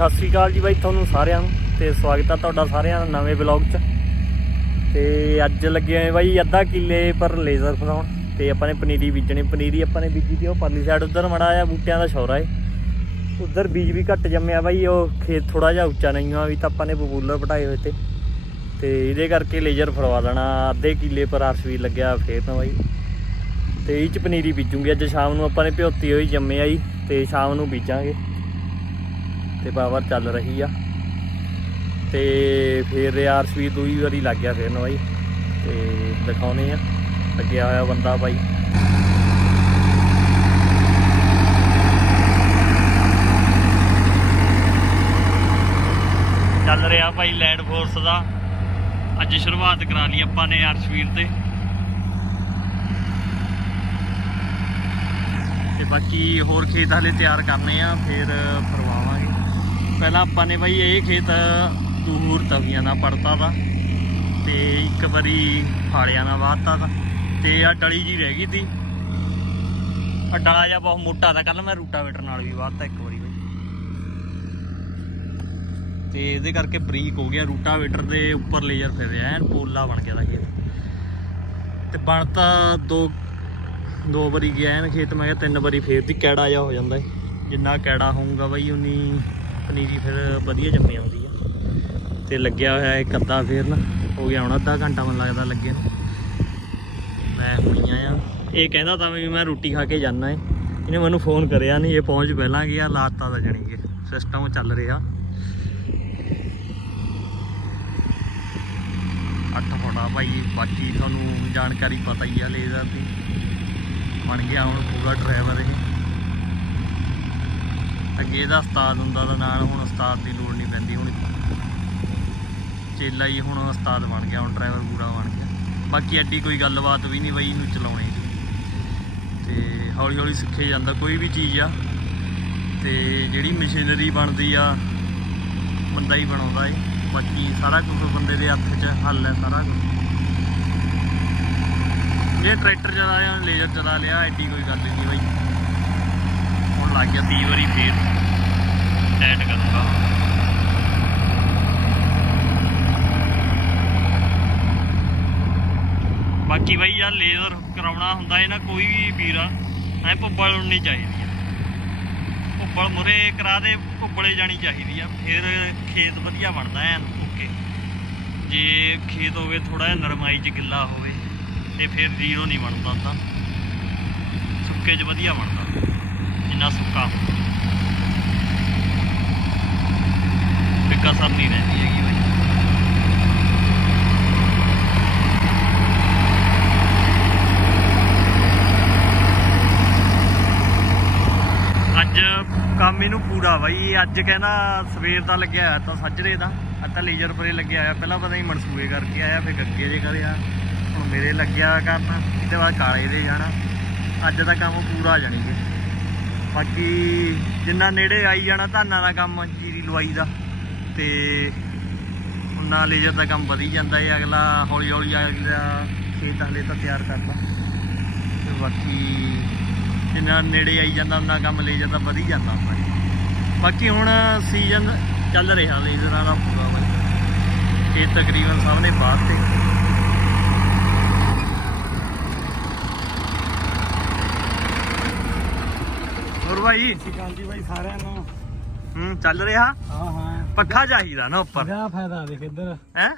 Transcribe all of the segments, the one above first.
ਸਤਿ ਸ੍ਰੀ ਅਕਾਲ ਜੀ ਬਾਈ ਤੁਹਾਨੂੰ ਸਾਰਿਆਂ ਨੂੰ ਤੇ ਸਵਾਗਤ ਆ ਤੁਹਾਡਾ ਸਾਰਿਆਂ ਦਾ ਨਵੇਂ ਵਲੌਗ 'ਚ। ਤੇ ਅੱਜ ਲੱਗੇ ਹੋਏ ਬਾਈ ਅੱਧਾ ਕਿੱਲੇ ਪਰ ਲੇਜ਼ਰ ਫਰਾਉਣ ਤੇ ਆਪਾਂ ਨੇ ਪਨੀਰੀ ਬੀਜਣੀ। ਪਨੀਰੀ ਆਪਾਂ ਨੇ ਬੀਜੀ ਤੇ ਉਹ ਪਰਲੀ ਸਾਈਡ ਉਧਰ ਮੜਾ ਆ ਬੂਟਿਆਂ ਦਾ ਸ਼ੌਰਾ ਏ। ਉਧਰ ਬੀਜ ਵੀ ਘੱਟ ਜੰਮਿਆ ਬਾਈ, ਉਹ ਖੇਤ ਥੋੜਾ ਜਿਹਾ ਉੱਚਾ ਨਹੀਂ ਆ ਵੀ ਤਾਂ ਆਪਾਂ ਨੇ ਬਬੂਲਰ ਪਟਾਏ ਹੋਏ ਤੇ। ਤੇ ਇਹਦੇ ਕਰਕੇ ਲੇਜ਼ਰ ਫਰਵਾ ਦੇਣਾ, ਅੱਧੇ ਕਿੱਲੇ ਪਰ ਆਰਸਵੀ ਲੱਗਿਆ ਫੇਰ ਤਾਂ ਬਾਈ। ਤੇ ਇਹ ਚ ਪਨੀਰੀ ਬੀਜੂਗੀ, ਅੱਜ ਸ਼ਾਮ ਨੂੰ ਆਪਾਂ ਨੇ ਭਿਓਤੀ ਹੋਈ ਜੰਮਿਆ ਜੀ, ਤੇ ਸ਼ਾਮ ਨੂੰ ਬੀਜਾਂਗੇ। ਤੇ ਪਾਵਰ ਚੱਲ ਰਹੀ ਆ। ਤੇ ਫਿਰ ਆਰਸਵੀ ਦੂਈ ਵਾਰੀ ਲੱਗ ਗਿਆ ਫਿਰ ਨਾ ਬਾਈ। ਤੇ ਦਿਖਾਉਨੇ ਆ ਲੱਗਿਆ ਹੋਇਆ ਬੰਦਾ ਬਾਈ। ਚੱਲ ਰਿਹਾ ਭਾਈ ਲੈਂਡ ਫੋਰਸ ਦਾ। ਅੱਜ ਸ਼ੁਰੂਆਤ ਕਰਾ ਲਈ ਆਪਾਂ ਨੇ ਅਰਸ਼ਵੀਰ ਤੇ। ਤੇ ਬਾਕੀ ਹੋਰ ਖੇਤ ਹਲੇ ਤਿਆਰ ਕਰਨੇ ਆ, ਫਿਰ ਫਰਵਾਵਾਂਗੇ ਪਹਿਲਾਂ ਆਪਾਂ ਨੇ ਬਾਈ ਇਹ ਖੇਤ ਦੂਰ ਤਵੀਆਂ ਨਾਲ ਪੜਤਾ ਦਾ ਤੇ ਇੱਕ ਵਾਰੀ ਫਾੜਿਆਂ ਦਾ ਵਾਹਤਾ ਦਾ ਤੇ ਆ ਡਲੀ ਜੀ ਰਹਿ ਗਈ ਤੀ ਆ ਡਲਾ ਜਿਹਾ ਬਹੁਤ ਮੋਟਾ ਦਾ ਕੱਲ ਮੈਂ ਰੂਟਾਵੇਟਰ ਨਾਲ ਵੀ ਵਾਹਤਾ ਇੱਕ ਵਾਰੀ ਬਾਈ। ਤੇ ਇਹਦੇ ਕਰਕੇ ਬਰੀਕ ਹੋ ਗਿਆ ਰੂਟਾਵੇਟਰ ਦੇ ਉੱਪਰ ਲੇਜ਼ਰ ਫਿਰ ਰਿਹਾ, ਐਨ ਪੋਲਾ ਬਣ ਗਿਆ ਦਾ ਖੇਤ। ਤੇ ਬਣਤਾ ਦੋ ਦੋ ਵਾਰੀ ਗਿਆ ਐਨ ਖੇਤ, ਮੈਂ ਕਿਹਾ ਤਿੰਨ ਵਾਰੀ ਫੇਰ ਦੀ ਕੈੜਾ ਜਾ ਹੋ ਜਾਂਦਾ ਜਿੰਨਾ ਕੈੜਾ ਹੋਊਗਾ ਬਾਈ, ਉਨੀ ਪਨੀਰੀ ਫਿਰ ਵਧੀਆ ਜੰਮੀ ਆਉਂਦੀ ਆ। ਤੇ ਲੱਗਿਆ ਹੋਇਆ ਇੱਕ ਅੱਧਾ ਫੇਰ ਨਾ, ਹੋ ਗਿਆ ਹੁਣ ਅੱਧਾ ਘੰਟਾ ਮੈਨੂੰ ਲੱਗਦਾ ਲੱਗੇ ਨੂੰ। ਮੈਂ ਹੁਣੀਆਂ ਆ ਇਹ ਕਹਿੰਦਾ ਤਾਂ ਵੀ ਮੈਂ ਰੋਟੀ ਖਾ ਕੇ ਜਾਣਾ ਏ। ਇਹਨੇ ਮੈਨੂੰ ਫੋਨ ਕਰਿਆ ਨਹੀਂ ਇਹ ਪਹੁੰਚ ਪਹਿਲਾਂ ਗਿਆ, ਲਾਤਾ ਦਾ ਜਣੀ ਕਿ ਸਿਸਟਮ ਚੱਲ ਰਿਹਾ। ਅੱਠ ਫੋਟਾ ਭਾਈ, ਬਾਕੀ ਤੁਹਾਨੂੰ ਜਾਣਕਾਰੀ ਪਤਾ ਹੀ ਆ ਲੇਜ਼ਰ ਦੀ। ਬਣ ਗਿਆ ਹੁਣ ਪੂਰਾ ਡਰਾਈਵਰ ਇਹ। ਅੱਗੇ ਇਹਦਾ ਉਸਤਾਦ ਹੁੰਦਾ ਤਾਂ ਨਾਲ ਹੁਣ ਉਸਤਾਦ ਦੀ ਲੋੜ ਨਹੀਂ ਪੈਂਦੀ, ਹੁਣ ਚੇਲਾ ਹੀ ਹੁਣ ਉਸਤਾਦ ਬਣ ਗਿਆ, ਹੁਣ ਡਰਾਈਵਰ ਪੂਰਾ ਬਣ ਗਿਆ। ਬਾਕੀ ਐਡੀ ਕੋਈ ਗੱਲਬਾਤ ਵੀ ਨਹੀਂ ਬਈ, ਇਹਨੂੰ ਚਲਾਉਣੀ ਦੀ ਤੇ ਹੌਲੀ ਹੌਲੀ ਸਿੱਖੇ ਜਾਂਦਾ, ਕੋਈ ਵੀ ਚੀਜ਼ ਆ। ਤੇ ਜਿਹੜੀ ਮਸ਼ੀਨਰੀ ਬਣਦੀ ਆ, ਬੰਦਾ ਹੀ ਬਣਾਉਂਦਾ ਏ। ਬਾਕੀ ਸਾਰਾ ਕੁਝ ਬੰਦੇ ਦੇ ਹੱਥ 'ਚ ਹੱਲ ਹੈ ਸਾਰਾ ਕੁਝ। ਇਹ ਟਰੈਕਟਰ ਚਲਾ ਲਿਆ, ਲੇਜ਼ਰ ਚਲਾ ਲਿਆ, ਐਡੀ ਕੋਈ ਗੱਲ ਨਹੀਂ ਬਈ। ਹੁਣ ਲੱਗ ਗਿਆ 30 ਵਾਰੀ ਫੇਰ ਟਾਈਟ ਕਰੂੰਗਾ। ਬਾਕੀ ਬਈ ਯਾਰ ਲੇਜ਼ਰ ਕਰਾਉਣਾ ਹੁੰਦਾ ਹੈ ਨਾ, ਕੋਈ ਵੀ ਵੀਰਾ ਐ ਭੁੱਬਲ ਉੜਨੀ ਚਾਹੀਦੀ ਆ। ਭੁੱਬਲ ਮੁਰੇ ਕਰਾ ਦੇ, ਭੁੱਬਲੇ ਜਾਣੀ ਚਾਹੀਦੀ ਆ, ਫਿਰ ਖੇਤ ਵਧੀਆ ਬਣਦਾ ਐਨ, ਓਕੇ। ਜੇ ਖੇਤ ਹੋਵੇ ਥੋੜਾ ਜਿਹਾ ਨਰਮਾਈ ਚ ਗਿੱਲਾ ਹੋਵੇ, ਤੇ ਫਿਰ ਜ਼ੀਰੋ ਨਹੀਂ ਬਣਦਾ ਤਾਂ ਸੁੱਕੇ 'ਚ ਵਧੀਆ ਬਣਦਾ। ਜਿੰਨਾ ਸੁੱਕਾ। ਤੇ ਕਸਰ ਨਹੀਂ ਰਹਿੰਦੀ ਹੈਗੀ ਬਾਈ। ਅੱਜ ਕੰਮ ਇਹਨੂੰ ਪੂਰਾ ਬਾਈ ਅੱਜ ਕਹਿੰਦਾ ਸਵੇਰ ਦਾ ਲੱਗਿਆ ਹੋਇਆ ਤਾਂ ਸੱਜਰੇ ਦਾ, ਅੱਜ ਤਾਂ ਲੇਜ਼ਰ ਪਰੇ ਲੱਗਿਆ ਹੋਇਆ, ਪਹਿਲਾਂ ਪਤਾ ਨਹੀਂ ਮਨਸੂਏ ਕਰਕੇ ਆਇਆ, ਫਿਰ ਗੱਗੇ ਦੇ ਕਰਿਆ, ਹੁਣ ਮੇਰੇ ਲੱਗਿਆ ਕਰਨ, ਇਹਦੇ ਬਾਅਦ ਕਾਲੇ ਦੇ ਜਾਣਾ, ਅੱਜ ਦਾ ਕੰਮ ਪੂਰਾ ਜਾਣੀ ਕਿ ਬਾਕੀ ਜਿੰਨਾ ਨੇੜੇ ਆਈ ਜਾਣਾ ਧਾਨਾਂ ਦਾ ਕੰਮ, ਜੀਰੀ ਲਵਾਈ ਦਾ, ਤੇ ਉਹਨਾਂ ਲੇਜ਼ਰ ਦਾ ਕੰਮ ਵਧੀ ਜਾਂਦਾ ਹੈ ਅਗਲਾ ਹੌਲੀ ਹੌਲੀ ਅਗਲਾ ਖੇਤ ਹਲੇ ਤਾਂ ਤਿਆਰ ਕਰਦਾ ਤੇ ਬਾਕੀ ਜਿੰਨਾ ਨੇੜੇ ਆਈ ਜਾਂਦਾ, ਉਹਨਾਂ ਕੰਮ ਲੇਜ਼ਰ ਦਾ ਵਧੀ ਜਾਂਦਾ ਹੁੰਦਾ ਬਾਕੀ ਹੁਣ ਸੀਜ਼ਨ ਚੱਲ ਰਿਹਾ, ਲੇਜ਼ਰਾਂ ਦਾ ਪੂਰਾ ਬਾਈ। ਇਹ ਤਕਰੀਬਨ ਸਭ ਨੇ ਬਾਤ ਤੇ। ਹੋਰ ਭਾਈ? ਬਾਈ ਸਾਰਿਆਂ ਨੂੰ। ਹੂੰ ਚੱਲ ਰਿਹਾ? ਹਾਂ ਹਾਂ। ਪੱਖਾ ਚਾਹੀਦਾ ਨਾ ਉੱਪਰ। ਕਿਆ ਫਾਇਦਾ ਦੇਖ ਇੱਧਰ? ਹੈ?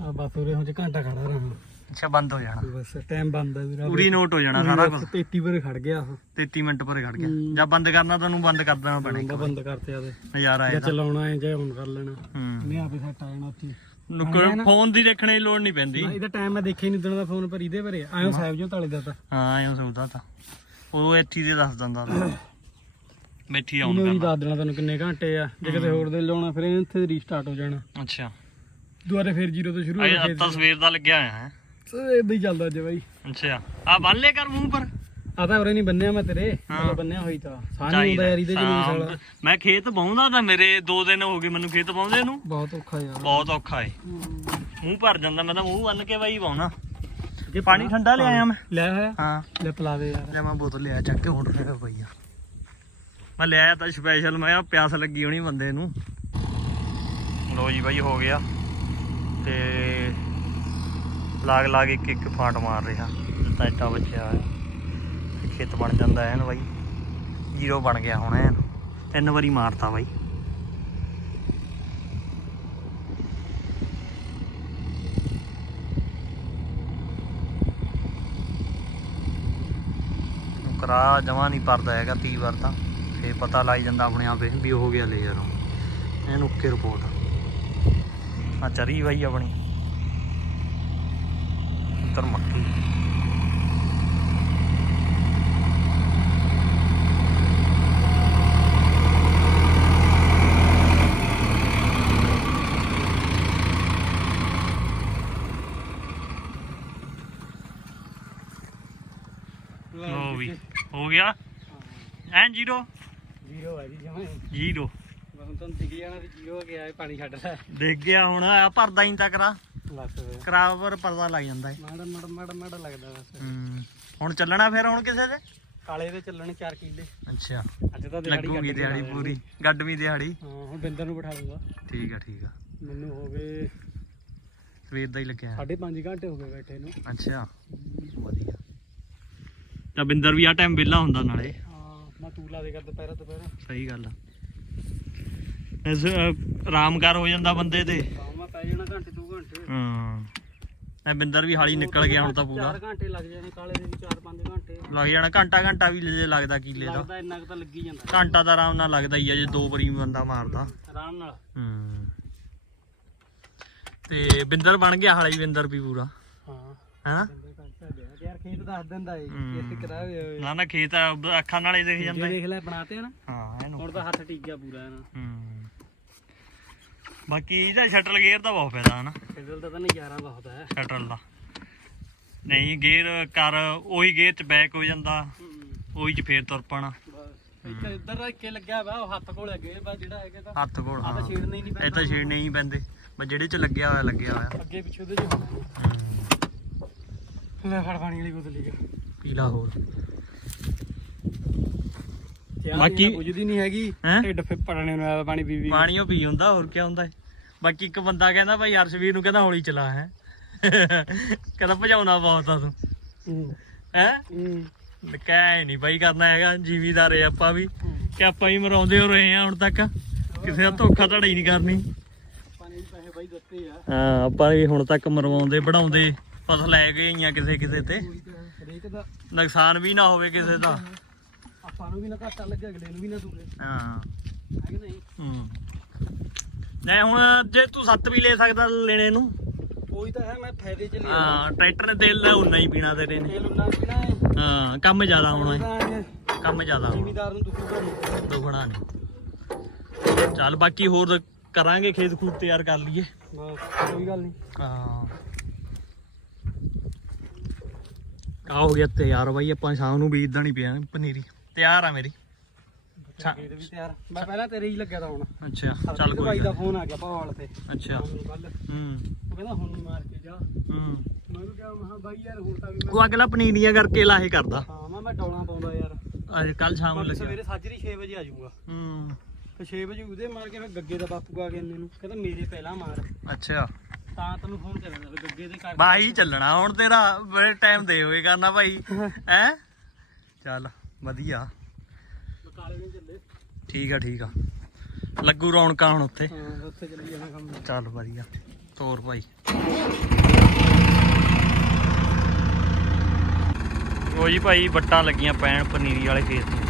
ਆ ਬਸ ਉਰੇ ਹੁਣ ਚ ਘੰਟਾ ਖੜਾ ਰਹਾ। ਅੱਛਾ ਬੰਦ ਹੋ ਜਾਣਾ। ਬਸ ਟਾਈਮ ਬੰਦ ਹੈ ਵੀਰਾ। ਪੂਰੀ ਨੋਟ ਹੋ ਜਾਣਾ ਸਾਰਾ ਕੁਝ 33 ਵਰੇ ਖੜ ਗਿਆ ਉਹ। 33 ਮਿੰਟ ਪਰੇ ਖੜ ਗਿਆ। ਜਾਂ ਬੰਦ ਕਰਨਾ ਤੁਹਾਨੂੰ ਬੰਦ ਕਰ ਦੇਣਾ ਪੈਣਾ ਇੱਕ ਬੰਦਾ ਵਾਰ। ਬੰਦ ਕਰਤੇ ਆਦੇ ਨਜ਼ਾਰਾ ਜਾਂ ਇਹਦਾ ਚਲਾਉਣਾ ਹੈ ਜਾਂ ਹੁਣ ਕਰ ਲੈਣਾ। ਹੂੰ। ਨਹੀਂ ਆਪੇ ਸੈੱਟ ਆ ਜਾਣਾ ਉੱਥੇ। ਨੁੱਕਰ ਫੋਨ ਦੀ ਦੇਖਣੇ ਦੀ ਲੋੜ ਨਹੀਂ ਪੈਂਦੀ। ਇਹਦਾ ਟਾਈਮ ਮੈਂ ਦੇਖਿਆ ਨਹੀਂ ਦਿਨ ਦਾ ਫੋਨ ਪਰ ਇਹਦੇ ਭਰੇ ਆਇਓ ਸਾਹਿਬ ਜੋ ਤਾਲੇ ਦਾ ਤਾਂ। ਹਾਂ ਐਂ ਸੌਦਾ ਤਾਂ। ਉਹ ਇੱਥੇ ਦੇ ਦੱਸ ਦਿੰਦਾ। ਤਾਂ ਬੈਠੀ ਆਉਣ ਵੀ ਕਰਨਾ ਦੱਸ ਦੇਣਾ ਤੈਨੂੰ ਕਿੰਨੇ ਘੰਟੇ ਆ। ਜੇ ਕਿਤੇ ਹੋਰ ਦੇ ਲਾਉਣਾ ਫਿਰ ਇਹ ਇੱਥੇ ਰੀਸਟਾਰਟ ਹੋ ਜਾਣਾ। ਅੱਛਾ। ਦੁਬਾਰੇ ਫਿਰ ਜ਼ੀਰੋ ਤੋਂ ਸ਼ੁਰੂ ਹੋ ਜਾਣਾ ਅੱਤਾ ਸਵੇਰ ਦਾ ਲੱਗਿਆ ਹੋਇਆ ਹੈ। ਇਦਾਂ ਹੀ ਚੱਲਦਾ ਜੇ ਬਾਈ। ਅੱਛਾ। ਆ ਬੰਨ ਲੈ ਕਰ ਮੂੰਹ ਪਰ। ਆ ਤਾਂ ਉਰੇ ਨਹੀਂ ਬੰਨਿਆ ਮੈਂ ਤੇਰੇ। ਹਾਂ। ਮੈਂ ਬੰਨਿਆ ਹੋਈ ਤਾਂ। ਸਾਨੀ ਹੁੰਦਾ ਯਾਰ ਇਹਦੇ ਹਾਂ, ਵਾਲਾ ਮੈਂ ਖੇਤ ਬਾਉਂਦਾ ਤਾਂ ਮੇਰੇ 2 ਦਿਨ ਹੋ ਗਏ ਮੈਨੂੰ ਖੇਤ ਬਾਉਂਦੇ ਨੂੰ। ਬਹੁਤ ਔਖਾ ਯਾਰ। ਬਹੁਤ ਔਖਾ ਏ। ਮੂੰਹ ਭਰ ਜਾਂਦਾ ਮੈਂ ਤਾਂ ਮੂੰਹ ਬੰਨ ਕੇ ਬਾਈ ਬਾਉਣਾ ਜੇ ਪਾਣੀ ਠੰਡਾ ਲਿਆਇਆ ਮੈਂ। ਲੈ ਹੋਇਆ? ਹਾਂ। ਲੈ ਪਿਲਾ ਦੇ ਯਾਰ। ਲੈ ਮੈਂ ਬੋਤਲ ਲਿਆ ਚੱਕ ਕੇ ਹੁਣ ਰਿਹਾ ਪਈ ਆ। ਮੈਂ ਲਿਆਇਆ ਤਾਂ ਸਪੈਸ਼ਲ ਮੈਂ ਕਿਹਾ ਪਿਆਸ ਲੱਗੀ ਹੋਣੀ ਬੰਦੇ ਨੂੰ। ਲੋ ਜੀ ਬਾਈ, ਹੋ ਗਿਆ। ਤੇ ਲਾਗ ਲਾਗ ਇੱਕ ਇੱਕ ਫਾਂਟ ਮਾਰ ਰਿਹਾ। ਤਾਂ ਇੱਟਾ ਬੱਚਿਆ ਹੋਇਆ ਖੇਤ ਬਣ ਜਾਂਦਾ ਐਨ ਬਾਈ। ਜ਼ੀਰੋ ਬਣ ਗਿਆ ਹੁਣ ਐਨ। ਤਿੰਨ ਵਾਰੀ ਮਾਰਤਾ ਬਾਈ। ਕਰਾ, ਜਮਾ ਨਹੀਂ ਪਰਦਾ ਹੈਗਾ 30 ਵਾਰ ਤਾਂ। ਫੇਰ ਪਤਾ ਲੱਗ ਜਾਂਦਾ ਆਪਣੇ ਆਪੇ ਵੀ ਹੋ ਗਿਆ ਲੇਜ਼ਰ ਇਹਨੂੰ ਓਕੇ ਰਿਪੋਰਟ ਆ। ਚਰੀ ਬਾਈ ਆਪਣੀ। ਉੱਤਰ ਮੱਕੀ। ਲੋ ਵੀ, ਹੋ ਗਿਆ। N zero. ਜੀ ਜਮਾ ਜ਼ੀਰੋ। ਹੁਣ ਤੁਹਾਨੂੰ ਦਿਖ ਜਾਣਾ ਵੀ ਜ਼ੀਰੋ ਹੋ ਗਿਆ ਇਹ ਪਾਣੀ ਛੱਡ ਲੈ ਦੇਖ ਗਿਆ ਹੁਣ ਆ ਭਰਦਾ ਹੀ ਤਾਂ ਕਰਾ। ਬਸ ਫਿਰ ਕਰਾ ਪਰ ਪਰਦਾ ਲੱਗ ਜਾਂਦਾ ਹੈ ਮਾੜਾ ਮਾੜਾ ਮਾੜਾ ਮਾੜਾ ਲੱਗਦਾ ਬਸ। ਹੂੰ। ਹੁਣ ਚੱਲਣਾ ਫਿਰ ਹੁਣ ਕਿਸੇ ਦੇ? ਕਾਲੇ ਦੇ ਚੱਲਣੇ 4 ਕਿੱਲੇ। ਅੱਛਾ। ਅੱਜ ਤਾਂ ਦਿਹਾੜੀ ਲੱਗੂਗੀ ਕੱਢ ਕੇ ਦਿਹਾੜੀ ਲਾ ਪੂਰੀ। ਗੱਡਵੀਂ ਦਿਹਾੜੀ। ਹਾਂ ਹੁਣ ਬਿੰਦਰ ਨੂੰ ਬਿਠਾ ਦੂੰਗਾ। ਠੀਕ ਆ ਠੀਕ ਆ। ਮੈਨੂੰ ਹੋ ਗਏ ਸਵੇਰ ਦਾ ਹੀ ਲੱਗਿਆ। 5.5 ਘੰਟੇ ਹੋ ਗਏ ਬੈਠੇ ਨੂੰ। ਅੱਛਾ। ਵਧੀਆ। ਤਾਂ ਬਿੰਦਰ ਵੀ ਆ ਟਾਈਮ ਵਿਹਲਾ ਹੁੰਦਾ ਨਾਲੇ। ਮੈਂ ਤੂਲਾ ਦੇ ਕਰ ਦੁਪਹਿਰਾ ਦੁਪਹਿਰਾ। ਸਹੀ ਗੱਲ ਆ। ਇਸ ਆਰਾਮਕਾਰ ਹੋ ਜਾਂਦਾ ਬੰਦੇ ਤੇ। ਸ਼ਾਮ ਮੈਂ ਪੈ ਜਾਣਾ ਘੰਟੇ 2 ਘੰਟੇ। ਹਾਂ। ਇਹ ਬਿੰਦਰ ਵੀ ਹਾਲੀ ਨਿਕਲ ਗਿਆ ਹੁਣ ਤਾਂ ਪੂਰਾ। 4 ਘੰਟੇ ਲੱਗ ਜਾਣੇ ਕਾਲੇ ਦੇ ਵੀ 4-5 ਘੰਟੇ। ਲੱਗ ਜਾਣਾ ਘੰਟਾ ਘੰਟਾ ਵੀ ਜੇ ਲੱਗਦਾ ਕੀਲੇ ਦਾ। ਲੱਗਦਾ ਇੰਨਾ ਕੁ ਤਾਂ ਲੱਗੀ ਜਾਂਦਾ। ਘੰਟਾ ਤਾਂ ਆਰਾਮ ਨਾਲ ਲੱਗਦਾ ਹੀ ਆ ਜੇ ਦੋ ਵਾਰੀ ਬੰਦਾ ਮਾਰਦਾ। ਆਰਾਮ ਨਾਲ। ਹੂੰ। ਤੇ ਬਿੰਦਰ ਬਣ ਗਿਆ ਹਾਲੀ ਬਿੰਦਰ ਵੀ ਪੂਰਾ। ਹਾਂ। ਹੈਨਾ ਬੰਦੇ ਕਰਤਾ ਗਿਆ ਯਾਰ ਖੇਤ ਦੱਸ ਦਿੰਦਾ ਏ ਹੂੰ। ਕਿਸ ਕਰਾ ਹੋਏ ਨਾ ਨਾ ਖੇਤ ਆ, ਅੱਖਾਂ ਨਾਲ ਹੀ ਦਿਖ ਜਾਂਦਾ। ਦੇਖ ਲੈ ਬਣਾਤੇ ਨਾ। ਹਾਂ ਇਹਨੂੰ। ਹੁਣ ਤਾਂ ਹੱਥ ਟਿਕ ਗਿਆ ਪੂਰਾ ਇਹਨਾਂ ਹੂੰ। ਬਾਕੀ ਇਹਦਾ ਸ਼ਟਲ ਗੇਅਰ ਦਾ ਬਹੁਤ ਫਾਇਦਾ ਹਨਾ? ਫਿਜ਼ਲ ਦਾ ਤਾਂ ਨਜ਼ਾਰਾ ਬਹੁਤ ਹੈ। ਸ਼ਟਲ ਦਾ। ਨਹੀਂ ਗੇਅਰ ਕਰ ਉਹੀ ਗੇਅਰ ਚ ਬੈਕ ਹੋ ਜਾਂਦਾ। ਉਹੀ ਚ ਫੇਰ ਤੁਰ ਪਾਣਾ। ਬਸ। ਇੱਥੇ ਇੱਧਰ ਇੱਕੇ ਲੱਗਿਆ ਵਾ ਉਹ ਹੱਥ ਕੋਲ ਅੱਗੇ ਬਸ ਜਿਹੜਾ ਹੈਗਾ ਤਾਂ। ਹੱਥ ਕੋਲ ਆ ਤਾਂ ਛੇੜਨਾ ਹੀ ਨਹੀਂ ਇਹ ਤਾਂ ਛੇੜਨੇ ਹੀ ਪੈਂਦੇ। ਬਸ ਜਿਹੜੇ ਚ ਲੱਗਿਆ ਹੋਇਆ ਲੱਗਿਆ ਹੋਇਆ। ਅੱਗੇ ਪਿੱਛੇ ਉਹਦੇ ਚ ਹੂੰ। ਲੈ ਫੜ ਪਾਣੀ ਵਾਲੀ ਬੋਤਲ ਲਿਆ ਪੀਲਾ ਹੋਰ। ਬਾਕੀ ਪੁੱਜਦੀ ਨਹੀਂ ਹੈਗੀ ਹੈਂ? ਢਿੱਡ ਫੇ ਪੜਨੇ ਨੂੰ ਆਇਆ ਪਾਣੀ ਪੀ ਪੀ ਕੇ। ਪਾਣੀਓ ਪੀ ਹੁੰਦਾ ਹੋਰ ਕੀ ਹੁੰਦਾ ਹੈ ਬਾਕੀ ਇੱਕ ਬੰਦਾ ਕਹਿੰਦਾ ਭਾਈ ਹਰਸ਼ਵੀਰ ਨੂੰ ਕਹਿੰਦਾ ਹੌਲੀ ਚਲਾ ਹੈ। ਕਹਿੰਦਾ ਭਜਾਉਣਾ ਬਹੁਤ ਆ ਤੂੰ। ਹੂੰ। ਹੈ? ਹੂੰ। ਕਹਿ ਨਹੀਂ ਬਾਈ ਕਰਨਾ ਹੈਗਾ ਜੀਵੀਦਾਰੇ ਆਪਾਂ ਵੀ। ਕਿ ਆਪਾਂ ਹੀ ਮਰਾਉਂਦੇ ਹੋ ਰਹੇ ਆ ਹੁਣ ਤੱਕ। ਕਿਸੇ ਦਾ ਧੋਖਾ ਧੜਾ ਹੀ ਨਹੀਂ ਕਰਨੀ ਪਾਣੀ ਦੇ ਪੈਸੇ ਬਾਈ ਦਿੱਤੇ ਆ। ਹਾਂ ਆਪਾਂ ਵੀ ਹੁਣ ਤੱਕ ਮਰਵਾਉਂਦੇ ਬਣਾਉਂਦੇ। ਫਸਲ ਲੈ ਗਏ ਹੀ ਆ ਕਿਸੇ ਕਿਸੇ ਤੇ। ਹਰੇਕ ਦਾ ਨੁਕਸਾਨ ਵੀ ਨਾ ਹੋਵੇ ਕਿਸੇ ਦਾ। ਆਪਾਂ ਨੂੰ ਵੀ ਨਾ ਘਾਟਾ ਲੱਗੇ ਅਗਲੇ ਨੂੰ ਵੀ ਨਾ ਦੂਰੇ ਹਾਂ। ਹੈ ਕਿ ਨਹੀਂ? ਹੂੰ। ਨਹੀਂ ਹੁਣ ਜੇ ਤੂੰ ਸੱਤ ਵੀ ਲੈ ਸਕਦਾ ਲੈਣੇ ਨੂੰ। ਕੋਈ ਤਾਂ ਹੈ ਮੈਂ ਫਾਇਦੇ ਚ ਲਿਆ। ਹਾਂ ਟਰੈਕਟਰ ਨੇ ਤੇਲ ਦਾ ਉਨਾ ਹੀ ਪੀਣਾ ਤੇਰੇ ਨੇ। ਤੇਲ ਹੈ ਹਾਂ। ਕੰਮ ਜ਼ਿਆਦਾ ਹੋਣਾ ਹੈ। ਕੰਮ ਜ਼ਿਆਦਾ ਹੋਣਾ। ਜ਼ਿਮੀਦਾਰ ਨੂੰ ਦੁੱਖੂਗਾ ਨਹੀਂ। ਦੁਗਣਾ ਨਹੀਂ। ਚੱਲ ਬਾਕੀ ਹੋਰ ਕਰਾਂਗੇ ਖੇਤ ਖੂਤ ਤਿਆਰ ਕਰ ਲਈਏ। ਕੋਈ ਗੱਲ ਨਹੀਂ। ਹਾਂ। ਆ ਹੋ ਗਿਆ ਤਿਆਰ ਬਾਈ ਆਪਾਂ ਸ਼ਾਮ ਨੂੰ ਬੀਜਦਾ ਨਹੀਂ ਪਿਆ ਪਨੀਰੀ। ਤਿਆਰ ਆ ਮੇਰੀ। ਅੱਛਾ। ਖੇਤ ਵੀ ਤਿਆਰ। ਮੈਂ ਪਹਿਲਾਂ ਤੇਰੇ ਹੀ ਲੱਗਿਆ ਤਾਂ ਹੁਣ। ਅੱਛਾ ਚੱਲ ਕੋਈ ਦਾ ਫੋਨ ਆ ਗਿਆ ਭਾਵਾਲ ਤੇ। ਅੱਛਾ। ਹੂੰ। ਉਹ ਕਹਿੰਦਾ ਹੁਣ ਮਾਰ ਕੇ ਜਾ। ਹੂੰ। ਮੈਂ ਉਹਨੂੰ ਕਿਹਾ ਮਹਾ ਬਾਈ ਯਾਰ ਹੁਣ ਤਾਂ ਵੀ ਉਹ ਅਗਲਾ ਪਨੀਰੀਆਂ ਕਰਕੇ ਲਾਹੇ ਕਰਦਾ। ਹਾਂ ਮੈਂ ਮੈਂ ਡੌਲਾ ਪਾਉਂਦਾ ਯਾਰ। ਅੱਜ ਕੱਲ ਸ਼ਾਮ ਨੂੰ ਮੈਂ ਲੱਗਿਆ। ਸਵੇਰੇ ਸਾਜਰੀ 6 ਵਜੇ ਆ ਜਾਊਗਾ। ਹੂੰ। ਤੇ 6 ਵਜੇ ਉਹਦੇ ਮਾਰ ਕੇ ਫਿਰ ਗੱਗੇ ਦਾ ਬਾਪੂ ਆ ਗਿਆ ਇਹਨੇ ਨੂੰ। ਕਹਿੰਦਾ ਮੇਰੇ ਪਹਿਲਾਂ ਮਾਰ। ਅੱਛਾ। ਤਾਂ ਤੈਨੂੰ ਫੋਨ ਕਰਿਆ ਵੀ ਗੱਗੇ ਦੇ ਕਰ ਬਾਈ ਚੱਲਣਾ ਹੁਣ ਤੇਰਾ ਬੜੇ ਟਾਈਮ ਦੇ ਹੋਏ ਕਰਨਾ ਭਾਈ ਹੈ? ਚੱਲ ਵਧੀਆ। ਕਾਲੇ ਨੇ ਚੱਲੇ। ਠੀਕ ਆ ਠੀਕ ਆ। ਲੱਗੂ ਰੌਣਕਾਂ ਹੁਣ ਉੱਥੇ। ਹਾਂ ਉੱਥੇ ਚੱਲੀ ਜਾਣਾ ਕੰਮ। ਚੱਲ ਵਧੀਆ। ਤੋਰ ਭਾਈ ਉਹ ਜੀ ਭਾਈ ਵੱਟਾਂ ਲੱਗੀਆਂ ਪੈਣ ਪਨੀਰੀ ਵਾਲੇ ਖੇਤ ਨੂੰ।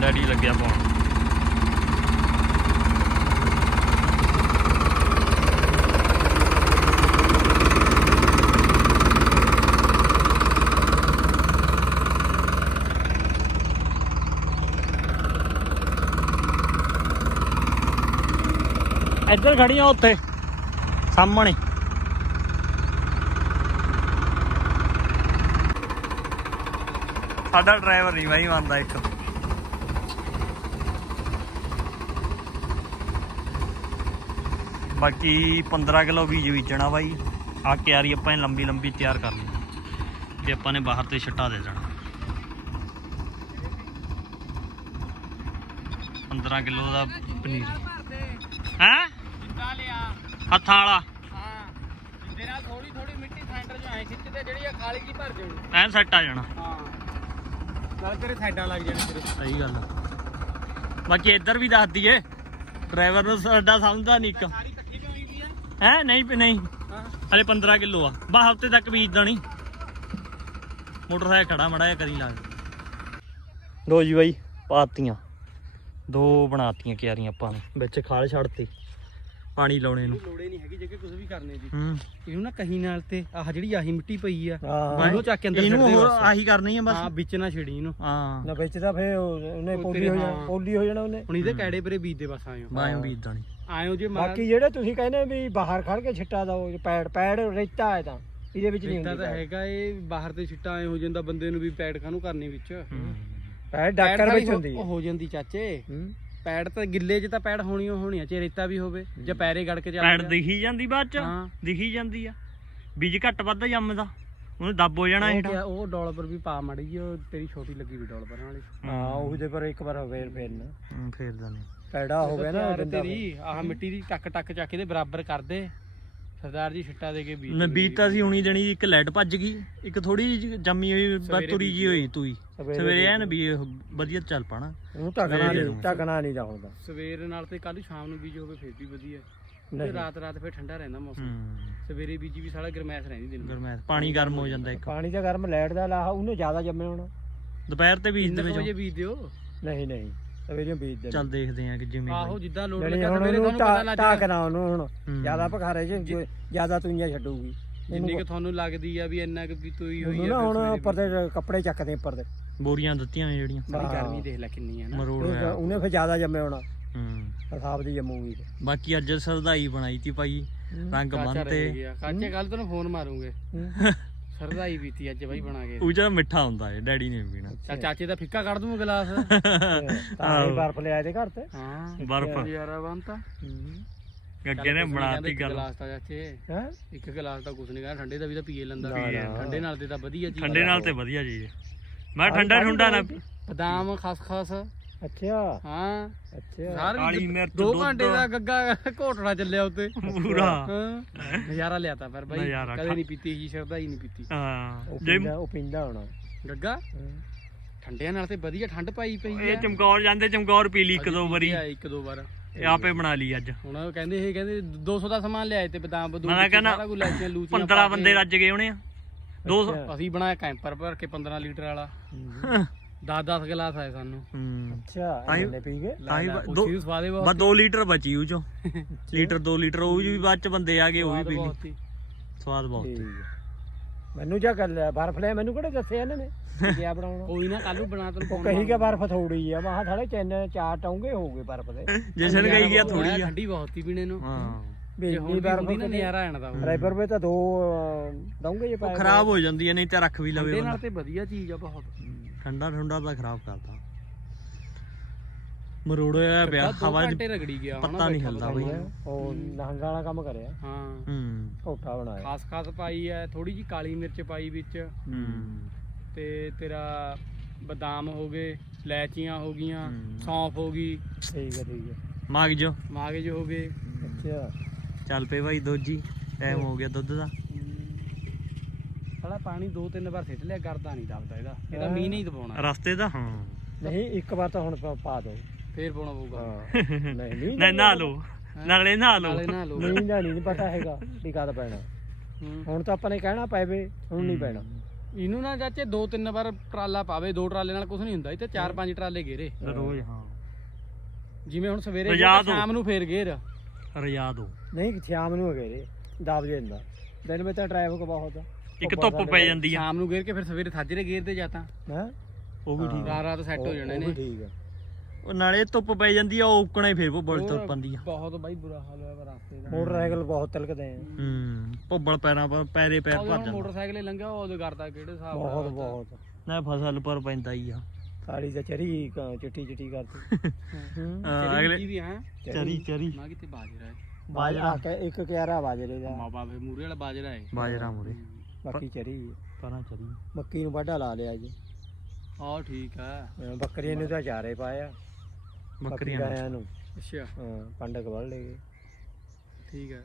ਡੈਡੀ ਲੱਗਿਆ ਪਾਉਣ। ਇੱਧਰ ਖੜੀਆਂ ਉੱਥੇ, ਸਾਹਮਣੇ। ਸਾਡਾ ਡਰਾਈਵਰ ਨਹੀਂ ਬਾਈ ਮੰਨਦਾ ਇੱਕ ਬਾਕੀ 15 ਕਿਲੋ ਬੀਜ ਬੀਜਣਾ ਬਾਈ। ਆ ਕਿਆਰੀ ਆਪਾਂ ਲੰਬੀ ਲੰਬੀ ਤਿਆਰ ਕਰ ਲਈ। ਤੇ ਆਪਾਂ ਨੇ ਬਾਹਰ ਤੇ ਛੱਟਾ ਦੇ ਦੇਣਾ। 15 ਕਿਲੋ ਦਾ ਪਨੀਰ। ਹੈ? ਹੱਥਾਂ ਵਾਲਾ। ਹਾਂ। ਨਾਲ ਥੋੜੀ ਥੋੜੀ ਮਿੱਟੀ ਸੈਂਟਰ ਚ ਐ ਖਿੱਚਦੇ ਜਿਹੜੀ ਆ ਕਾਲੀ ਜੀ ਭਰ ਜਾਣੀ ਐਨ ਸੈੱਟ ਆ ਜਾਣਾ। ਹਾਂ। ਨਾਲ ਤੇਰੇ ਸਾਈਡਾਂ ਲੱਗ ਜਾਣੀ ਤੇਰੇ। ਸਹੀ ਗੱਲ। ਬਾਕੀ ਇੱਧਰ ਵੀ ਦੱਸ ਦਈਏ। ਡਰਾਈਵਰ ਨੂੰ ਸਾਡਾ ਸਮਝਦਾ ਨਹੀਂ ਇੱਕ। ਸਾਰੀ ਇਕੱਠੀ ਆ? ਹੈ? ਨਹੀਂ ਨਹੀਂ। ਹਲੇ 15 ਕਿਲੋ ਆ। ਬਾ ਹਫ਼ਤੇ ਤੱਕ ਬੀਜਦਾ ਨਹੀਂ ਮੋਟਰਸਾਈਕਲ ਖੜਾ ਮੜਾ ਕਰੀ ਲੱਗ। ਲੋ ਜੀ ਬਾਈ ਪਾਤੀਆਂ। ਦੋ ਬਣਾਤੀਆਂ ਕਿਆਰੀਆਂ ਆਪਾਂ ਨੇ। ਵਿੱਚ ਖਾਲ ਛੱਡਤੀ। ਪਾਣੀ ਲਾਉਣੇ ਨੂੰ। ਲੋੜੇ ਨਹੀਂ ਹੈਗੀ ਜੇ ਕੁਝ ਵੀ ਕਰਨੇ ਦੀ। ਹੂੰ। ਇਹਨੂੰ ਨਾ ਕਹੀ ਨਾਲ ਤੇ ਆਹ ਜਿਹੜੀ ਆਹੀ ਮਿੱਟੀ ਪਈ ਆ ਉਹਨੂੰ ਚੱਕ ਕੇ ਅੰਦਰ ਇਹਨੂੰ ਛੱਡ ਦੇ ਹੋਰ ਬਸ। ਆਹੀ ਕਰਨੀ ਆ ਹਾਂ ਬਸ ਵਿੱਚ ਨਾ ਛੇੜੀ ਇਹਨੂੰ। ਹਾਂ। ਨਾ ਵਿੱਚ ਤਾਂ ਫੇ ਉਹਨੇ ਉਹ ਪੋਲੀ ਤੇਰੇ ਹੋ ਹਾਂ। ਜਾਣਾ ਪੋਲੀ ਹੋ ਜਾਣਾ ਉਹਨੇ। ਹੁਣ ਇਹਦੇ ਕੈੜੇ ਪਰੇ ਬੀਜਦੇ ਬਸ ਆਇਓ ਬਾਇਓ ਬੀਜਦਾ ਨਹੀਂ। ਆਇਓ ਜੇ ਮਾਰ ਬਾਕੀ ਜਿਹੜੇ ਤੁਸੀਂ ਕਹਿੰਦੇ ਵੀ ਬਾਹਰ ਖੜ ਕੇ ਛਿੱਟਾ ਦੋ ਪੈੜ ਪੈੜ ਰੇਤਾ ਹੈ ਤਾਂ ਇਹਦੇ ਵਿੱਚ ਨਹੀਂ ਰੇਤਾ ਹੁੰਦੀ ਤਾਂ ਹੈਗਾ ਇਹ ਬਾਹਰ ਤੇ ਛਿੱਟਾ ਐ ਹੋ ਜਾਂਦਾ ਬੰਦੇ ਨੂੰ ਵੀ ਪੈੜ ਕਾਹਨੂੰ ਕਰਨੀ ਵਿੱਚ? ਹੂੰ। ਪੈੜ ਡਾਕਰ ਵਿੱਚ ਹੁੰਦੀ ਹੈ। ਉਹ ਹੋ ਜਾਂਦੀ ਚਾਚੇ। ਹੂੰ। ਪੈੜ ਤਾਂ ਗਿੱਲੇ 'ਚ ਤਾਂ ਪੈੜ ਹੋਣੀ ਓ ਹੋਣੀ ਆ ਜੇ ਰੇਤਾ ਵੀ ਹੋਵੇ ਜਾਂ ਪੈਰੇ ਗੜ ਕੇ ਚੱਲ ਪੈੜ। ਦਿਖੀ ਜਾਂਦੀ ਬਾਅਦ ਚ? ਹਾਂ। ਦਿਖੀ ਜਾਂਦੀ ਆ। ਬੀਜ ਘੱਟ ਵੱਧ ਜੰਮਦਾ। ਉਹਨੂੰ ਦੱਬ ਹੋ ਜਾਣਾ ਉਹ ਹੇਠਾਂ। ਉਹ ਡੋਲਰ ਵੀ ਪਾ ਮੜੀ ਜੀ ਉਹ ਤੇਰੀ ਛੋਟੀ ਲੱਗੀ ਵੀ ਡੋਲਰ ਵਾਲੀ। ਹਾਂ ਉਹਦੇ ਪਰ ਇੱਕ ਵਾਰ ਫੇਰ ਫੇਰਨਾ ਫੇਰ ਦਨੇ ਪੈੜਾ ਹੋ ਗਿਆ ਨਾ ਤੇਰੀ ਆਹ ਮਿੱਟੀ ਦੀ ਟੱਕ ਟੱਕ ਚੱਕ ਕੇ ਦੇ ਬਰਾਬਰ ਕਰ ਦੇ। ਸਰਦਾਰ ਜੀ ਛਿੱਟਾ ਦੇ ਕੇ ਬੀਜ ਨਾ ਬੀਜ ਤਾਂ ਸੀ ਹੁਣੀ ਦੇਣੀ ਇੱਕ ਲੈਟ ਭੱਜ ਗਈ ਇੱਕ ਥੋੜੀ ਜਿਹੀ ਜੰਮੀ ਹੋਈ ਸਵੇਰੇ ਬਤੂਰੀ ਜੀ ਹੋਈ ਤੂਈ ਸਵੇਰੇ ਸਵੇਰੇ ਐਨ ਵੀ ਵਧੀਆ ਚੱਲ ਪਾਣਾ। ਉਹਨੂੰ ਢਕਣਾ ਨਹੀਂ। ਢਕਣਾ ਨਹੀਂ ਦਾ। ਹੁੰਦਾ ਸਵੇਰ ਨਾਲ ਤੇ ਕੱਲ ਸ਼ਾਮ ਨੂੰ ਬੀਜ ਹੋਵੇ ਫਿਰ ਵੀ ਵਧੀਆ। ਤੇ ਨਹੀਂ। ਰਾਤ ਰਾਤ ਫਿਰ ਠੰਡਾ ਰਹਿੰਦਾ ਮੌਸਮ। ਸਵੇਰੇ ਬੀਜੀ ਵੀ ਸਾਲਾ ਗਰਮੈਸ਼ ਰਹਿੰਦੀ ਦਿਨ ਗਰਮੈਸ਼ ਪਾਣੀ ਗਰਮ ਹੋ ਜਾਂਦਾ ਇੱਕ। ਪਾਣੀ ਤਾਂ ਗਰਮ ਲੈਟ ਦਾ ਲਾਹਾ ਉਹਨੇ ਜ਼ਿਆਦਾ ਜੰਮੇ ਹੋਣਾ। ਦੁਪਹਿਰ ਤੇ ਬੀਜ ਦੇ ਵਜੇ ਵਿੱਚ ਬੀਜ ਦਿਓ ਨਹੀਂ ਨਹੀਂ। ਸਵੇਰੇ ਬੀਜ ਦੇ ਚੱਲ ਦੇਖਦੇ ਆ ਕਿ ਜਿਵੇਂ ਆਹੋ ਜਿੱਦਾਂ ਲੋਡ ਨਹੀਂ ਲੱਗਾ ਹੁਣ ਸਵੇਰੇ ਉਹਨੂੰ ਤੁਹਾਨੂੰ ਪਤਾ ਲੱਗ ਜਾਏਗਾ ਢਾਕਣਾ ਉਹਨੂੰ ਹੁਣ। ਹੂੰ। ਜ਼ਿਆਦਾ ਭਖਾਰੇ ਚ ਜੋ- ਜ਼ਿਆਦਾ ਤੁਈਆਂ ਛੱਡੂਗੀ। ਜਿੰਨੀ ਕਿ ਤੁਹਾਨੂੰ ਲੱਗਦੀ ਆ ਵੀ ਇੰਨਾ ਕਿ ਵੀ ਤੋਈ ਹੋਈ ਉਹਨੂੰ ਆ ਨਾ ਫਿਰ ਹੁਣ ਸਵੇਰੇ ਉੱਪਰ ਤੇ ਕੱਪੜੇ ਚੱਕਦੇ ਉੱਪਰ ਤੇ ਬੋਰੀਆਂ ਦਿੱਤੀਆਂ ਨੇ ਜਿਹੜੀਆਂ। ਸਾਰੀ ਹਾਂ। ਗਰਮੀ ਦੇਖ ਲੈ ਕਿੰਨੀ ਆ ਨਾ। ਮਰੋੜ ਇਹ ਹੋਇਆ। ਉਹਨੇ ਫਿਰ ਜ਼ਿਆਦਾ ਜੰਮੇ ਹੋਣਾ। ਹੂੰ। ਹਿਸਾਬ ਦੀ ਜੰਮੂਗੀ ਤੇ। ਬਾਕੀ ਅੱਜ ਸਰਦਾਈ ਬਣਾਈ ਤੀ ਭਾਈ। ਰੰਗ ਕਾਚਾ ਬੰਨ ਰਹਿ ਤੇ ਕਾਚੇ ਕੱਲ ਤੈਨੂੰ ਫੋਨ ਮਾਰੂਗੇ। ਸਰਦਾਈ ਪੀਤੀ ਅੱਜ ਬਾਈ ਬਣਾ ਕੇ। ਉਹ ਜਿਹੜਾ ਮਿੱਠਾ ਹੁੰਦਾ ਹੈ ਡੈਡੀ ਨੇ ਵੀ ਪੀਣਾ। ਚੱਲ ਚਾਚੇ ਦਾ ਫਿੱਕਾ ਕੱਢ ਦੂੰਗਾ ਗਲਾਸ। ਤਾਂ ਹੀ ਬਰਫ ਲਿਆਏ ਤੇ ਘਰ ਤੇ। ਹਾਂ। ਬਰਫ। ਯਾਰਾ ਬੰਤਾ ਗੱਗੇ ਨੇ ਬਣਾਤੀ ਗੱਲ। ਗਲਾਸ ਤਾਂ ਚਾਚੇ। ਹੈ? ਇੱਕ ਗਲਾਸ ਤਾਂ ਕੁਛ ਨਹੀਂ ਕਹਿੰਦਾ ਠੰਡੇ ਦਾ ਵੀ ਤਾਂ ਪੀਏ ਲੈਂਦਾ। ਠੰਡੇ ਨਾਲ ਤੇ ਤਾਂ ਵਧੀਆ ਜੀ। ਠੰਡੇ ਨਾਲ ਤੇ ਵਧੀਆ ਹੈ ਮੈਂ ਠੰਡਾ ਠੰਡਾ ਨਾ ਬਦਾਮ ਖਸਖਸ। ਅੱਛਾ। ਹਾਂ। ਅੱਛਾ। ਸਾਰੀ ਕਾਲੀ ਮਿਰਚ, ਦੋ ਦੁੱਧ। ਘੰਟੇ ਦਾ ਗੱਗਾ ਘੋਟਣਾ ਚੱਲਿਆ ਉੱਤੇ। ਪੂਰਾ। ਹਾਂ। ਨਜ਼ਾਰਾ ਲਿਆਤਾ ਪਰ ਬਾਈ। ਨਜ਼ਾਰਾ। ਕਦੇ ਖਾ- ਨਹੀਂ ਪੀਤੀ ਜੀ ਸ਼ਰਦਾ ਹੀ ਨਹੀਂ ਪੀਤੀ। ਹਾਂ। ਉਹ ਜੇ ਪੀਂਦਾ ਉਹ ਪੀਂਦਾ ਹੋਣਾ। ਗੱਗਾ? ਹੂੰ। ਠੰਡਿਆਂ ਨਾਲ ਤੇ ਵਧੀਆ ਠੰਡ ਪਾਈ ਪਈ ਇਹ ਆ। ਚਮਕੌਰ ਜਾਂਦੇ ਚਮਕੌਰ ਪੀ ਲਈ ਇੱਕ ਦੋ ਵਾਰੀ। ਆ ਇੱਕ ਦੋ ਵਾਰ। ਇਹ ਆਪੇ ਬਣਾ ਲਈ ਅੱਜ। ਹੁਣ ਉਹ ਕਹਿੰਦੇ ਇਹ ਕਹਿੰਦੇ 200 ਦਾ ਸਮਾਨ ਲਿਆਏ ਤੇ ਬਦਾਮ ਬਦੂਮ ਮੈਂ ਕਹਿੰਦਾ ਸਾਰਾ ਕੁਝ ਲੈਚੀਆਂ ਲੂਚੀਆਂ 15 ਬੰਦੇ ਰੱਜ ਗਏ ਹੋਣੇ ਆ। 200 ਅੱਛਾ। ਅਸੀਂ ਬਣਾਇਆ ਕੈਂਪਰ ਭਰ ਕੇ 15 ਲੀਟਰ ਵਾਲਾ। 10-10 ਗਲਾਸ ਆਏ ਸਾਨੂੰ। ਹੂੰ। ਅੱਛਾ ਹੀ- ਇਹਨੇ ਪੀ ਗਏ? ਤਾਂ ਹੀ ਲੈ, ਦੋ- ਬਸ 2 ਲੀਟਰ ਬਚੀ ਉਹ ਚੋਂ। ਲੀਟਰ 2 ਲੀਟਰ ਉਹ ਵੀ ਬਾਅਦ ਚ ਬੰਦੇ ਆ ਗਏ ਉਹ ਵੀ ਪੀ ਲਈ। ਬਹੁਤ ਸਵਾਦ ਬਹੁਤ ਠੀਕ ਹੈ। ਮੈਨੂੰ ਜਾ ਕਰ ਲਿਆ ਬਰਫ ਲਿਆ ਮੈਨੂੰ ਕਿਹੜੇ ਦੱਸਿਆ ਇਹਨਾਂ ਨੇ? ਕੀ ਬਣਾਉਣਾ? ਕੋਈ ਨਾ ਕੱਲੂ ਬਣਾ ਤੈਨੂੰ ਉਹ ਕਹੀ ਕਿ ਮਾਰ- ਬਰਫ ਥੋੜੀ ਆ ਮਾਹ ਸਾਲੇ ਤਿੰਨ ਚਾਰ ਟੌਂਗੇ ਹੋ ਗਏ ਬਰਫ ਦੇ। ਜਸ਼ਨ ਕਹੀ ਗਿਆ ਥੋੜੀ ਆ। ਠੰਡੀ ਬਹੁਤ ਸੀ ਪੀਣੇ ਨੂੰ। ਹਾਂ। ਵੀ ਜੇ ਇੰਨੀ ਹੁਣ ਬਰਫ ਨਜ਼ਾਰਾ ਆਣਾ ਦਾ ਰੈਪਰ ਵੇ ਤਾਂ ਦੋ ਦਊਂਗੇ ਜੇ ਉਹ ਪਾਏ ਖਰਾਬ ਹੋ ਜਾਂਦੀ ਹੈ ਨਹੀਂ ਤੇ ਰੱਖ ਵੀ ਲਵੇ ਠੰਡੇ ਨਾਲ ਬੰਦਾ। ਤੇ ਵਧੀਆ ਚੀਜ਼ ਆ ਬਹੁਤ। ਠੰਡਾ ਠੰਡਾ ਤਾਂ ਖਰਾਬ ਕਰਦਾ ਮਰੋੜਿਆ ਪਿਆ ਹਵਾ ਚ ਰਗੜੀ ਗਿਆ ਪੱਤਾ ਨਹੀਂ ਹਿਲਦਾ। ਬਈ। ਉਹ ਨਹੰਗਾ ਵਾਲਾ ਕੰਮ ਕਰਿਆ। ਹਾਂ। ਹੂੰ। ਝੋਟਾ ਬਣਾਇਆ। ਖਾਸ ਖਾਸ ਪਾਈ ਐ ਥੋੜੀ ਜੀ ਕਾਲੀ ਮਿਰਚ ਪਾਈ ਵਿੱਚ। ਹੂੰ। ਤੇ ਤੇਰਾ ਬਦਾਮ ਹੋ ਗਏ ਲੈਚੀਆਂ ਹੋ ਗਈਆਂ। ਸੌਂਫ ਹੋ ਗਈ। ਠੀਕ ਹੈ ਠੀਕ ਹੈ ਮਗਜ ਮਾਗਜ ਹੋ ਗਏ। ਅੱਛਾ। ਚੱਲ ਪਏ ਭਾਈ ਦੋਜੀ ਟਾਈਮ ਹੋ ਗਿਆ ਦੁੱਧ ਦਾ। ਸਾਲਾ ਪਾਣੀ ਦੋ ਤਿੰਨ ਵਾਰ ਸਿੱਟ ਲਿਆ ਕਰਦਾ ਨਹੀਂ ਦਬਦਾ ਇਹਦਾ। ਇਹਦਾ। ਮੀਂਹ ਨਹੀਂ ਦਬਾਉਣਾ। ਰਸਤੇ ਦਾ? ਹਾਂ। ਨਹੀਂ ਇੱਕ ਵਾਰ ਤਾਂ ਹੁਣ ਪਾ- ਪਾ ਦੋ ਫੇਰ ਪਾਉਣਾ ਪਊਗਾ। ਹਾਂ। ਨਹੀਂ ਨਹੀਂ ਨਾ ਨਹਾ ਲਓ। ਨਾਲੇ ਨਹਾ ਲਓ। ਨਾਲੇ ਨਾ ਲੋ ਨਹੀਂ ਦਾ ਨਹੀਂ ਪਤਾ ਹੈਗਾ ਵੀ ਕਦ ਪੈਣਾ। ਹੁਣ ਤਾਂ ਆਪਾਂ ਨੇ ਕਹਿਣਾ ਪਏਵੇ ਹੁਣ ਨਹੀਂ ਪੈਣਾ। ਇਹਨੂੰ ਨਾ ਚਾਚੇ ਦੋ ਤਿੰਨ ਵਾਰ ਟਰਾਲਾ ਪਾਵੇ ਦੋ ਟਰਾਲੇ ਨਾਲ ਕੁਝ ਨਹੀਂ ਹੁੰਦਾ। ਇਹ ਤੇ ਚਾਰ ਪੰਜ ਟਰਾਲੇ ਘੇਰੇ ਰੋਜ਼ ਹਾਂ। ਜਿਵੇਂ ਹੁਣ ਸਵੇਰੇ ਰਜਾ ਗੇਰ, ਦਿਓ। ਸ਼ਾਮ ਨੂੰ ਫੇਰ ਘੇਰ ਰਜਾ ਦੋ। ਨਹੀਂ ਸ਼ਾਮ ਨੂੰ ਹੈਗੇ ਰੇ ਦਬ ਜਾਂਦਾ ਦਿਨ ਵਿੱਚ ਤਾਂ ਟ੍ਰੈਫਿਕ ਬਹੁਤ ਆ। ਇੱਕ ਧੁੱਪ ਪੈ ਜਾਂਦੀ ਆ। ਸ਼ਾਮ ਨੂੰ ਘੇਰ ਕੇ ਫਿਰ ਸਵੇਰੇ ਸਾਜਰੇ ਘੇਰਦੇ ਜਾਤਾ ਹੈ? ਉਹ ਵੀ ਠੀਕ ਆ। ਰਾਤ ਰਾਤ ਸੈੱਟ ਹੋ ਜਾਣੇ ਨੇ। ਠੀਕ ਆ। ਉਹ ਨਾਲੇ ਧੁੱਪ ਪੈ ਜਾਂਦੀ ਆ ਉਹ ਉੱਕਣਾ ਹੀ ਫੇਰ ਭੁੱਬਲ ਤੁਰ ਪੰਦੀ ਆ। ਬਹੁਤ ਬਾਈ ਬੁਰਾ ਹਾਲ ਹੋਇਆ ਵਾ ਰਸਤੇ ਦਾ। ਮੋਟਰਸਾਈਕਲ ਬਹੁਤ ਤਿਲਕਦੇ ਆ। ਹੂੰ। ਭੁੱਬਲ ਪੈਰਾਂ ਪਰ ਪੈਰੇ ਪੈਰ ਭਰ ਜਦੋਂ। ਮੋਟਰਸਾਈਕਲ ਹੀ ਲੰਘਿਆ ਉਹ ਕਰਦਾ ਕਿਹੜੇ ਹਿਸਾਬ ਨਾਲ ਬਹੁਤ। ਬਹੁਤ। ਨਾ ਫਸਲ ਪਰ ਪੈਂਦਾ ਹੀ ਆ। ਸਾੜੀ ਤਾਂ ਚਰੀ ਕ- ਚਿੱਟੀ ਚਿੱਟੀ ਕਰਦੀ ਅਗਲੇ ਕੀ ਵੀ ਹੈ? ਚਰੀ ਚਰੀ। ਨਾ ਕਿਤੇ ਬਾਜਰਾ ਹੈ? ਬਾਜਰਾ ਇੱਕ ਕਿਆਰਾ ਬਾਜਰੇ ਦਾ। ਮਾਂ ਬਾਪ ਮੂਰੇ ਵਾਲਾ ਬਾਜਰਾ ਹੈ। ਬਾਜਰਾ ਮੁਰੇ। ਬਾਕੀ ਚਰੀ। ਪਰਾਂ ਚਰੀ। ਮੱਕੀ ਨੂੰ ਵਾਢਾ ਲਾ ਲਿਆ ਜੀ। ਆਹ ਠੀਕ ਹੈ ਅਹ ਬੱਕਰੀਆਂ ਨੂੰ ਤਾਂ ਚਾਰੇ ਪਾਇਆ ਬੱਕਰੀਆਂ ਨੂੰ। ਅੱਛਾ। ਹਾਂ ਪੰਡਕ ਵੜ ਲੈ ਗਏ ਠੀਕ ਹੈ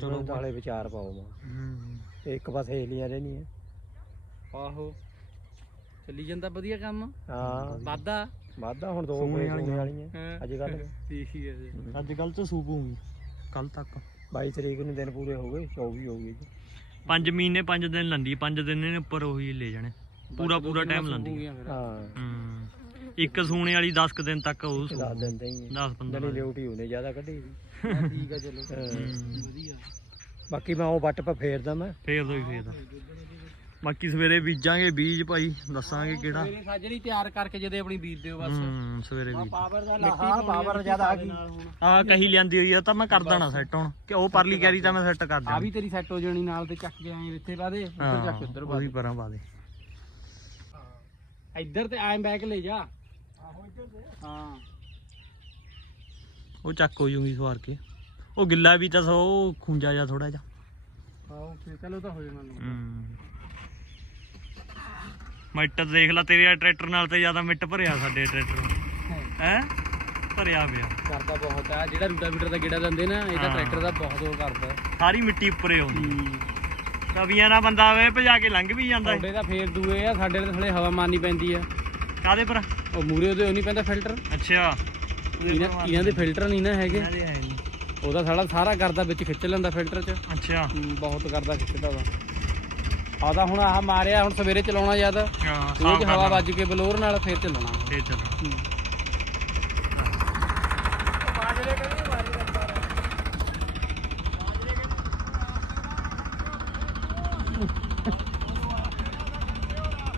ਚਲੋ ਚਲੋ ਨਾਲੇ ਵਿਚਾਰ ਪਾਓ ਮਾਂ। ਹੂੰ ਤੇ ਇੱਕ ਪਾਸੇ ਹੀਲੀਆਂ ਰਹਿਣੀਆਂ। ਆਹੋ। ਚੱਲੀ ਜਾਂਦਾ ਵਧੀਆ ਕੰਮ? ਹਾਂ। ਵਾਦਾ ਵਾਧਾ ਹੁਣ ਦੋ ਸੂਣੇ ਵਾਲੀਆਂ। ਸੂਣੇ ਵਾਲੀਆਂ। ਅੱਜ ਕੱਲ ਠੀਕ ਹੀ ਹੈ ਜੀ। ਅੱਜ ਕੱਲ ਚ ਸੂਪੂਗੀ ਕੱਲ ਤੱਕ। 22 ਤਰੀਕ ਨੂੰ ਦਿਨ ਪੂਰੇ ਹੋ ਗਏ 24 ਹੋ ਗਏ ਜੀ। 5 ਮਹੀਨੇ 5 ਦਿਨ ਲੰਦੀ 5 ਦਿਨ ਨੇ ਉੱਪਰ ਉਹੀ ਲੈ ਜਾਣੇ। ਪੂਰਾ ਪੂਰਾ ਟਾਈਮ ਲੰਦੀ ਹਾਂ ਹੂੰ। ਇੱਕ ਸੂਣੇ ਵਾਲੀ 10 ਕੁ ਦਿਨ ਤੱਕ ਉਹ ਸੂ ਦੱਸ ਦਿਨ ਤਾਂ ਹੀ 10 15 ਦਲੀ ਲਿਉਟੀ ਉਹਨੇ ਜ਼ਿਆਦਾ ਕੱਢੀ ਠੀਕ ਹੈ ਚਲੋ। ਹਾਂ। ਵਧੀਆ ਬਾਕੀ ਮੈਂ ਉਹ ਵੱਟ ਪਾ ਫੇਰਦਾ ਮੈਂ ਫੇਰ ਦੋ ਹੀ ਫੇਰ ਦਾ ਬਾਕੀ ਸਵੇਰੇ ਬੀਜਾਂਗੇ ਬੀਜ ਭਾਈ ਦੱਸਾਂਗੇ ਕਿਹੜਾ। ਮੇਰੇ ਸਾਜਰੀ ਤਿਆਰ ਕਰਕੇ ਜਦੇ ਆਪਣੀ ਬੀਜ ਦਿਓ ਬਸ। ਹੂੰ ਸਵੇਰੇ ਬੀਜ। ਪਾਵਰ ਦਾ ਲਾਹਾ ਪਾਵਰ ਜ਼ਿਆਦਾ ਆ ਗਈ। ਆ ਕਹੀ ਲਿਆਂਦੀ ਹੋਈ ਆ ਤਾਂ ਮੈਂ ਕਰ ਦੇਣਾ ਸੈੱਟ ਹੁਣ। ਕਿ ਉਹ ਪਰਲੀ ਕੈਰੀ ਤਾਂ ਮੈਂ ਸੈੱਟ ਕਰ ਆ ਦਿਆਂ ਵੀ ਤੇਰੀ ਸੈੱਟ ਹੋ ਜਾਣੀ ਨਾਲ ਤੇ ਚੱਕ ਕੇ ਆਏ ਇੱਥੇ ਬਾਦੇ ਉੱਧਰ ਹਾਂ ਚੱਕ ਉੱਧਰ ਉਹਦੀ ਬਾਦੇ ਪਰਾਂ ਪਾ ਦੇ। ਇੱਧਰ ਤੇ ਐਂ ਬੈਕ ਲੈ ਜਾ। ਹਾਂ। ਉਹ ਚੱਕ ਹੋ ਜੂਗੀ ਸਵਾਰ ਕੇ। ਉਹ ਗਿੱਲਾ ਵੀ ਤਾਂ ਸੋ ਉਹ ਖੁੰਜਾ ਜਾ ਥੋੜਾ ਜਿਹਾ। ਆਹੋ ਫਿਰ ਚਲੋ ਤਾਂ ਹੋ ਜਾਣਾ। ਹੂੰ। ਮਿੱਟ ਦੇਖ ਲੈ ਤੇਰੇ ਟਰੈਕਟਰ ਨਾਲ ਤੇ ਜ਼ਿਆਦਾ ਮਿੱਟ ਭਰਿਆ ਸਾਡੇ ਟਰੈਕਟਰ ਹੈ? ਭਰਿਆ ਪਿਆ। ਕਰਦਾ ਬਹੁਤ ਆ ਜਿਹੜਾ ਰੂਟਾਵੀਟਰ ਦਾ ਗੇੜਾ ਦਿੰਦੇ ਨਾ ਇਹ ਤਾਂ ਹਾਂ। ਟਰੈਕਟਰ ਦਾ ਬਹੁਤ ਉਹ ਕਰਦਾ। ਸਾਰੀ ਮਿੱਟੀ ਉੱਪਰੇ ਆਉਂਦੀ ਕਵੀਆਂ ਨਾਲ ਬੰਦਾ ਆਵੇ ਭਜਾ ਕੇ ਲੰਘ ਵੀ ਜਾਂਦਾ ਤੁਹਾਡੇ ਤਾਂ ਫੇਰ ਦੂਏ ਆ ਸਾਡੇ ਤਾਂ ਥਲੇ ਹਵਾ ਮਾਰਨੀ ਪੈਂਦੀ ਆ। ਕਾਦੇ ਪਰ? ਉਹ ਮੂਰੇ ਉਹਦੇ ਉਹ ਨਹੀਂ ਪੈਂਦਾ ਫਿਲਟਰ। ਅੱਛਾ। ਇਹਨਾਂ ਦੇ ਫਿਲਟਰ ਨਹੀਂ ਨਾ ਹੈਗੇ। ਦੇ। ਉਹਦਾ ਸਾਲਾ ਸਾਰਾ ਕਰਦਾ ਵਿੱਚ ਖਿੱਚ ਲੈਂਦਾ ਫਿਲਟਰ 'ਚ। ਅੱਛਾ। ਬਹੁਤ ਕਰਦਾ ਖਿੱਚਦਾ ਵਾ। ਆ ਤਾਂ ਹੁਣ ਆਹ ਮਾਰਿਆ ਹੁਣ ਸਵੇਰੇ ਚਲਾਉਣਾ ਜਦ। ਹਾਂ ਚ ਹਵਾ। ਵੱਜ ਕੇ ਬਲੋਰ ਨਾਲ ਫੇਰ ਚੱਲਣਾ। ਫੇਰ ਚੱਲਣਾ।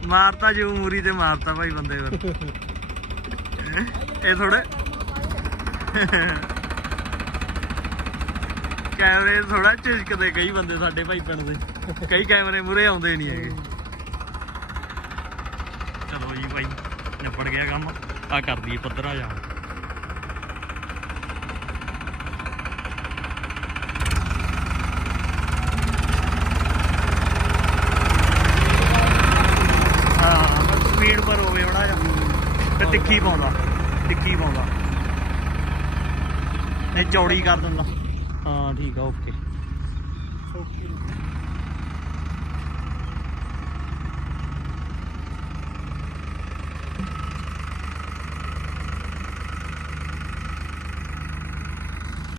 ਮਾਰਤਾ ਜੀ ਮੂਰੀ ਤੇ ਮਾਰਤਾ ਭਾਈ ਬੰਦੇ ਫਿਰ। ਇਹ ਥੋੜੇ ਕੈਮਰੇ ਥੋੜਾ ਝਿਜਕਦੇ ਕਈ ਬੰਦੇ ਸਾਡੇ ਭਾਈ ਪਿੰਡ ਦੇ। ਕਈ ਕੈਮਰੇ ਮੂਰੇ ਆਉਂਦੇ ਨਹੀਂ ਹੈਗੇ। ਚਲੋ ਜੀ ਭਾਈ ਨਿਬੜ ਗਿਆ ਕੰਮ। ਆ ਕਰ ਦਈਏ ਪੱਧਰਾ ਜਾ ਹਾਂ ਸਪੀਡ ਪਰ ਹੋਵੇ ਬੜਾ ਜਿਹਾ। ਤੇ ਤਿੱਖੀ ਪਾਉਂਦਾ ਤਿੱਖੀ ਪਾਉਂਦਾ। ਇਹ ਚੌੜੀ ਕਰ ਦਿੰਦਾ। ਹਾਂ ਠੀਕ ਆ ਓਕੇ।